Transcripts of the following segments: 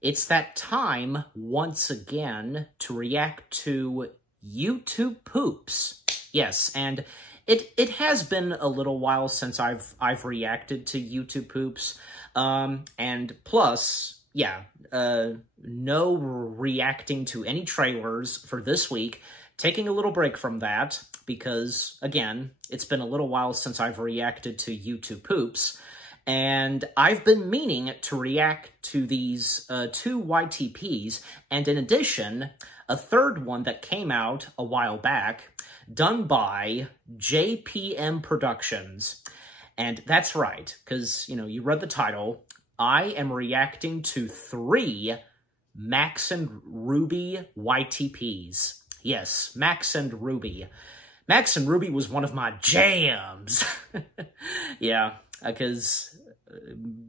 it's that time, once again, to react to YouTube poops. Yes, and it has been a little while since I've reacted to YouTube poops. And plus, yeah, no reacting to any trailers for this week. Taking a little break from that, because, again, it's been a little while since I've reacted to YouTube poops. And I've been meaning to react to these two YTPs, and in addition, a third one that came out a while back, done by JPM Productions. And that's right, because, you know, you read the title. I am reacting to 3 Max and Ruby YTPs. Yes, Max and Ruby. Max and Ruby was one of my jams. Yeah, because,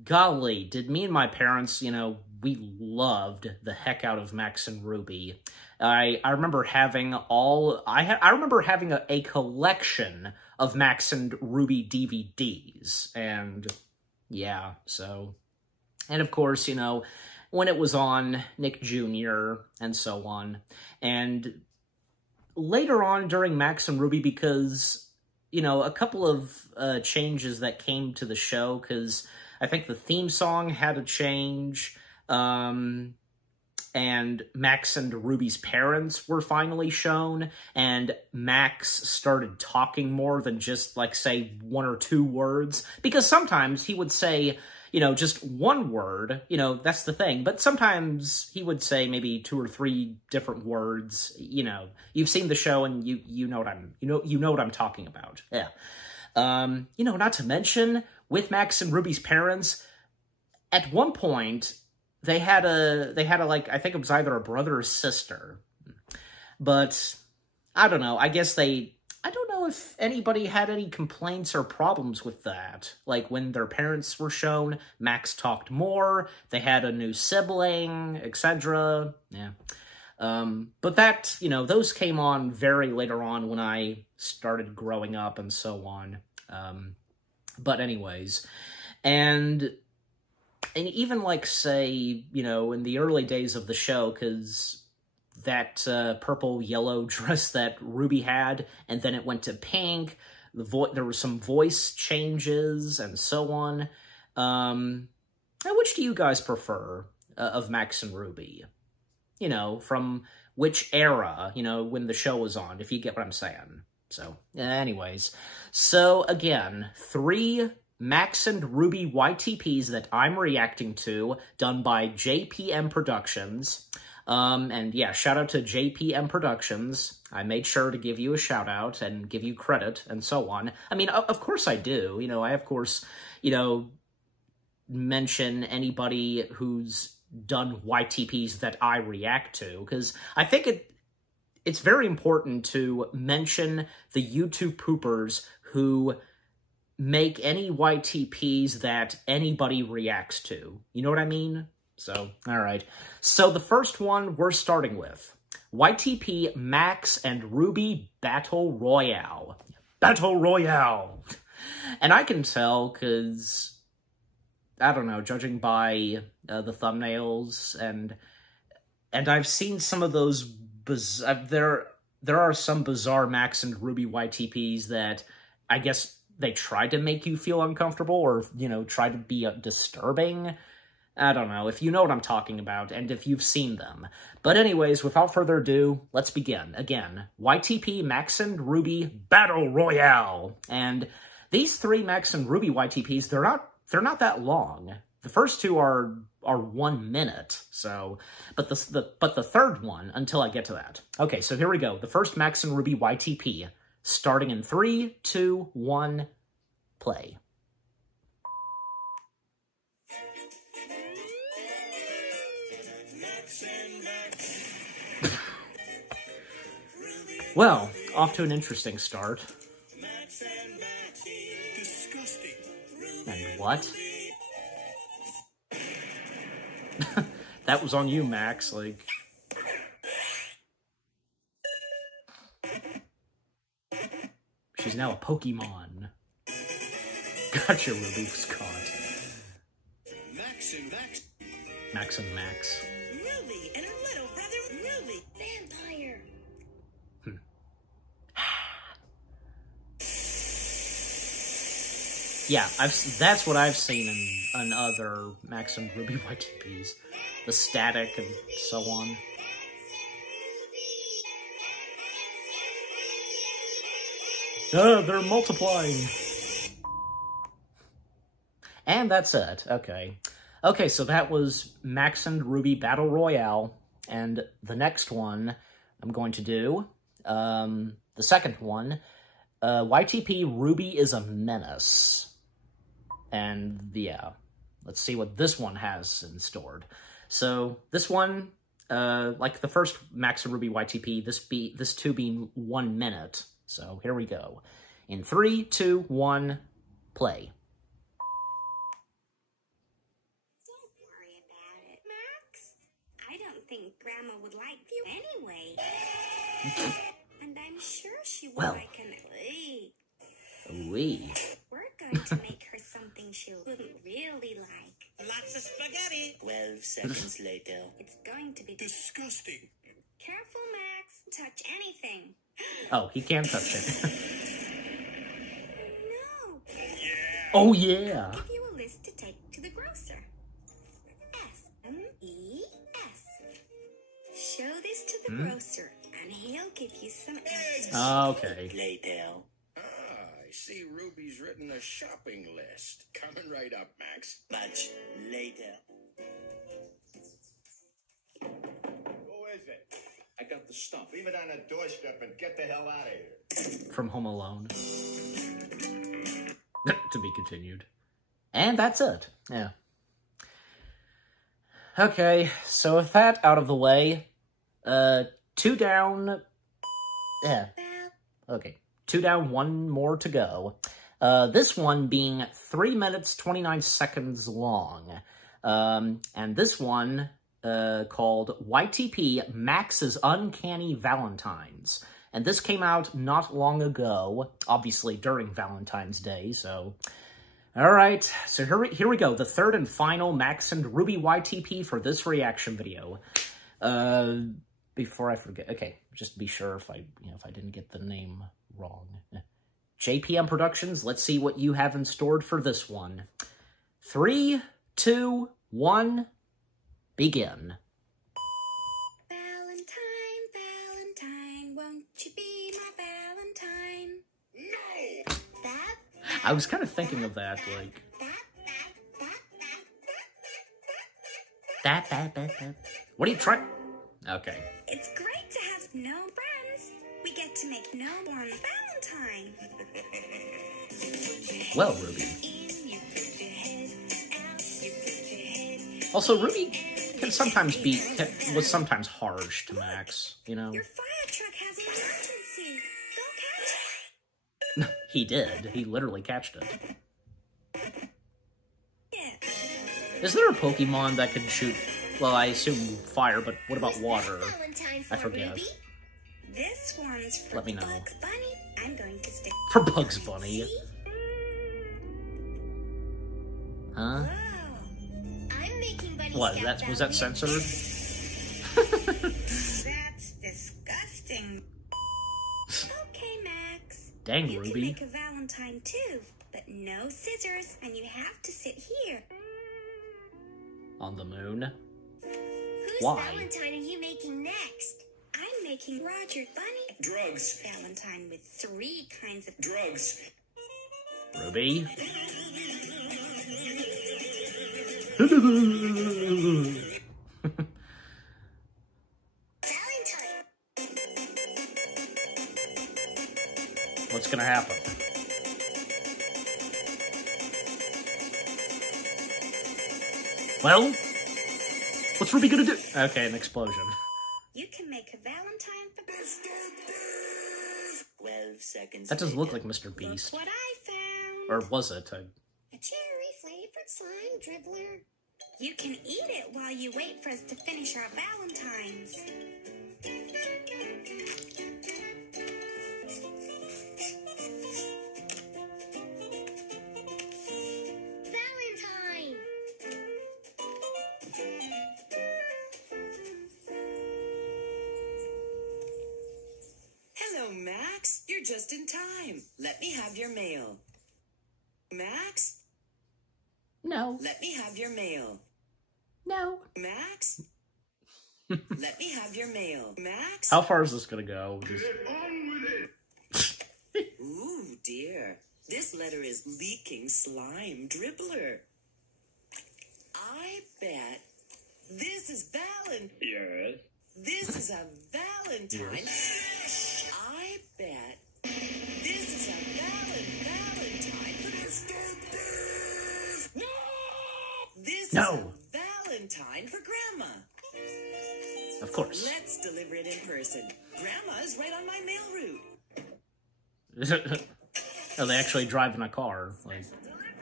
golly, did me and my parents, you know, we loved the heck out of Max and Ruby. I remember having I remember having a collection of Max and Ruby DVDs, and yeah, so, and of course, you know, when it was on Nick Jr. and so on, and later on during Max and Ruby, because, you know, a couple of changes that came to the show, because I think the theme song had a change, and Max and Ruby's parents were finally shown, and Max started talking more than just, like, say, 1 or 2 words, because sometimes he would say, you know, just 1 word, you know, that's the thing, but sometimes he would say maybe 2 or 3 different words, you know, you've seen the show and you know what I'm talking about, yeah. You know, not to mention, with Max and Ruby's parents, at one point, they had a, like, I think it was either a brother or sister, but I don't know, I guess I don't know if anybody had any complaints or problems with that. Like, when their parents were shown, Max talked more, they had a new sibling, etc. Yeah. But that, you know, those came on very later on when I started growing up and so on. But anyways, and even, like, say, you know, in the early days of the show, because that purple-yellow dress that Ruby had, and then it went to pink, there were some voice changes, and so on. Now, which do you guys prefer of Max and Ruby? You know, from which era, you know, when the show was on, if you get what I'm saying. So, anyways. So, again, 3 Max and Ruby YTPs that I'm reacting to, done by JPM Productions. And yeah, shout out to JPM Productions. I made sure to give you a shout out and give you credit and so on. I mean, of course I do. You know, I, of course, you know, mention anybody who's done YTPs that I react to, because I think it's very important to mention the YouTube poopers who make any YTPs that anybody reacts to. You know what I mean? So, alright. So the first one we're starting with, YTP Max and Ruby Battle Royale. Battle Royale! And I can tell, because, I don't know, judging by the thumbnails, and I've seen some of those, there are some bizarre Max and Ruby YTPs that I guess they tried to make you feel uncomfortable, or, you know, try to be disturbing. I don't know, if you know what I'm talking about, and if you've seen them. But anyways, without further ado, let's begin. Again, YTP Max and Ruby Battle Royale. And these 3 Max and Ruby YTPs, they're not that long. The first 2 are 1 minute, so, but the third one, until I get to that. Okay, so here we go. The first Max and Ruby YTP, starting in 3, 2, 1, play. Well, off to an interesting start. And what? That was on you, Max, like... She's now a Pokemon. Gotcha, Ruby was caught. Max and Max. Ruby and her little brother Ruby. Vampire. Yeah, that's what I've seen in other Max and Ruby YTPs. The static and so on. They're multiplying. And that's it. Okay. Okay, so that was Max and Ruby Battle Royale. And the next one I'm going to do, the second one, YTP Ruby is a Menace. And yeah, let's see what this one has in stored. So this one, like the first Max and Ruby YTP, this two being 1 minute. So here we go. In 3, 2, 1, play. Don't worry about it, Max. I don't think Grandma would like you anyway. And I'm sure she would like an We're going to make her something she wouldn't really like. Lots of spaghetti. 12 seconds later. It's going to be Disgusting. Careful, Max. Touch anything. Oh, he can touch it. No. Yeah. Oh, yeah. Give you a list to take to the grocer. S-M-E-S. Show this to the grocer, and he'll give you some extra. Okay. Later. I see Ruby's written a shopping list. Coming right up, Max. Much later. Who is it? I got the stuff. Leave it on the doorstep and get the hell out of here. From Home Alone. To be continued. And that's it. Yeah. Okay, so with that out of the way, 2 down. Yeah. Okay. 2 down, 1 more to go. This one being 3 minutes, 29 seconds long. And this one, called YTP Max's Uncanny Valentines. And this came out not long ago, obviously during Valentine's Day, so... Alright, so here we go, the third and final Max and Ruby YTP for this reaction video. Before I forget, okay, just to be sure if I didn't get the name wrong. JPM Productions, let's see what you have in store for this one. 3, 2, 1, begin. Valentine, Valentine, won't you be my Valentine? No! That? I was kind of thinking of that, like... That. What are you trying... Okay. It's great to have no friends. We get to make no one Valentine. Well, Ruby. Also, Ruby can sometimes was sometimes harsh to Max, you know? Your fire truck has an emergency. Go catch it. He did. He literally catched it. Yeah. Is there a Pokemon that can shoot, well, I assume fire, but what about water? I forget. Ruby? This one's for Let me know. Bugs Bunny. I'm going to stick For Bugs Bunny. See? Huh? Wow. I'm making Bunny What, Scout was that down here. censored? That's disgusting. Okay, Max. Dang, You can Ruby. make a Valentine too, but no scissors, and you have to sit here. On the moon? Whose Why? Valentine are you making next? I'm making Roger Bunny Drugs. Valentine with 3 kinds of Drugs. Ruby? Valentine. What's gonna happen? Well? What's Ruby gonna do? Okay, an explosion. You can make a Valentine for Mr. 12 seconds That doesn't look later. like Mr. Beast. Look what I found. Or was it? A cherry-flavored slime dribbler. You can eat it while you wait for us to finish our Valentines. Valentine! just in time. Let me have your mail. Max? No. Let me have your mail. No. Max? Let me have your mail. Max? How far is this gonna go? Just... Get on with it! Ooh, dear. This letter is leaking slime dribbler. I bet this is Yes. This is a Valentine. Yes. I bet this is a Valentine for No! This No. is a Valentine for Grandma. Of course. Let's deliver it in person. Grandma is right on my mail route. Oh, they actually drive in a car, like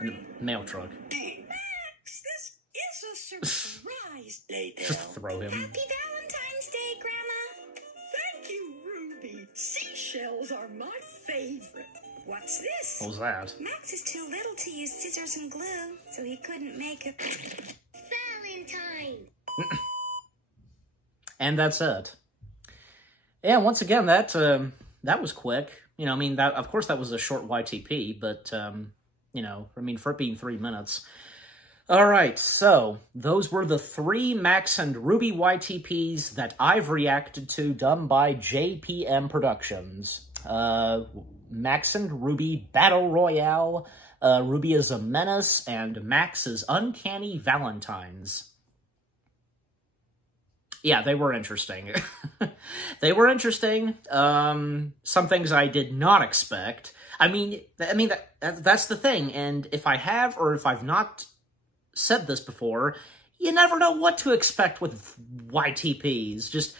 a mail truck. Max, this is a surprise. Later. Just throw him. Happy Valentine's Day, Grandma. Thank you, Ruby. Seashells are my favorite. What's this? What was that? Max is too little to use scissors and glue, so he couldn't make a Valentine. And that's it. Yeah, once again, that was quick. You know, I mean, that of course that was a short YTP, but, you know, I mean, for it being 3 minutes. All right, so those were the 3 Max and Ruby YTPs that I've reacted to, done by JPM Productions. Max and Ruby Battle Royale, Ruby is a Menace, and Max is Uncanny Valentines. Yeah, they were interesting. They were interesting. Some things I did not expect. I mean, that's the thing. And if I have, or if I've not said this before, you never know what to expect with YTPs. Just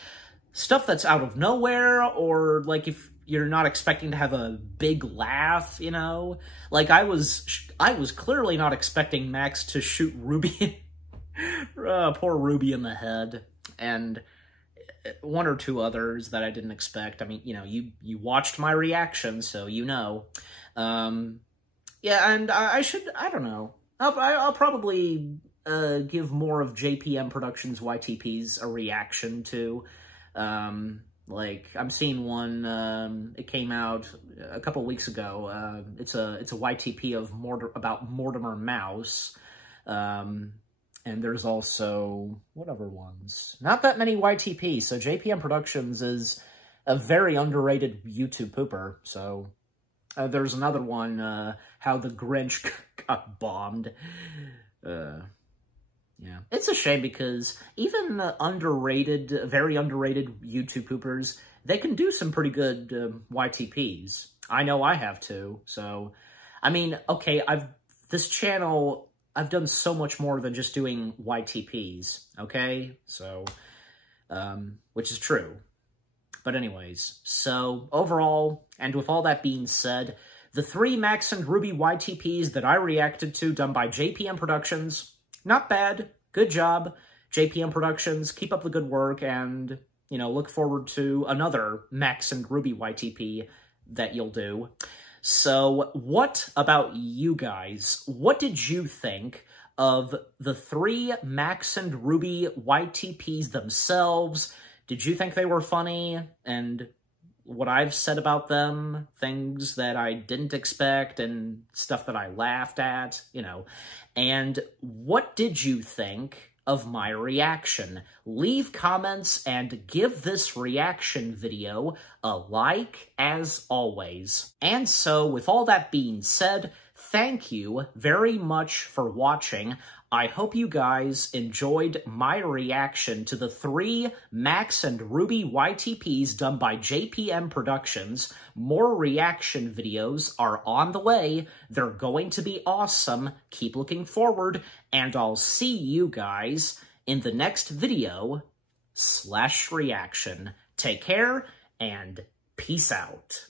stuff that's out of nowhere, or like if you're not expecting to have a big laugh, you know? Like I was clearly not expecting Max to shoot Ruby, poor Ruby in the head. And 1 or 2 others that I didn't expect. I mean, you know, you watched my reaction, so you know. Yeah, and I don't know. I'll probably give more of JPM Productions YTPs a reaction to. Like, I'm seeing one, it came out a couple weeks ago. It's a YTP of about Mortimer Mouse. And there's also, what other ones? Not that many YTPs, so JPM Productions is a very underrated YouTube pooper, so... there's another one, how the Grinch got bombed. Yeah. It's a shame because even very underrated YouTube poopers, they can do some pretty good YTPs. I know I have too, so... I mean, okay, this channel... I've done so much more than just doing YTPs, okay? So, which is true. But anyways, so overall, and with all that being said, the 3 Max and Ruby YTPs that I reacted to done by JPM Productions, not bad, good job. JPM Productions, keep up the good work, and, you know, look forward to another Max and Ruby YTP that you'll do. So, what about you guys? What did you think of the 3 Max and Ruby YTPs themselves? Did you think they were funny? And what I've said about them, things that I didn't expect, and stuff that I laughed at, you know. And what did you think of my reaction? Leave comments and give this reaction video a like, as always. And so, with all that being said, thank you very much for watching. I hope you guys enjoyed my reaction to the 3 Max and Ruby YTPs done by JPM Productions. More reaction videos are on the way. They're going to be awesome. Keep looking forward, and I'll see you guys in the next video /reaction. Take care, and peace out.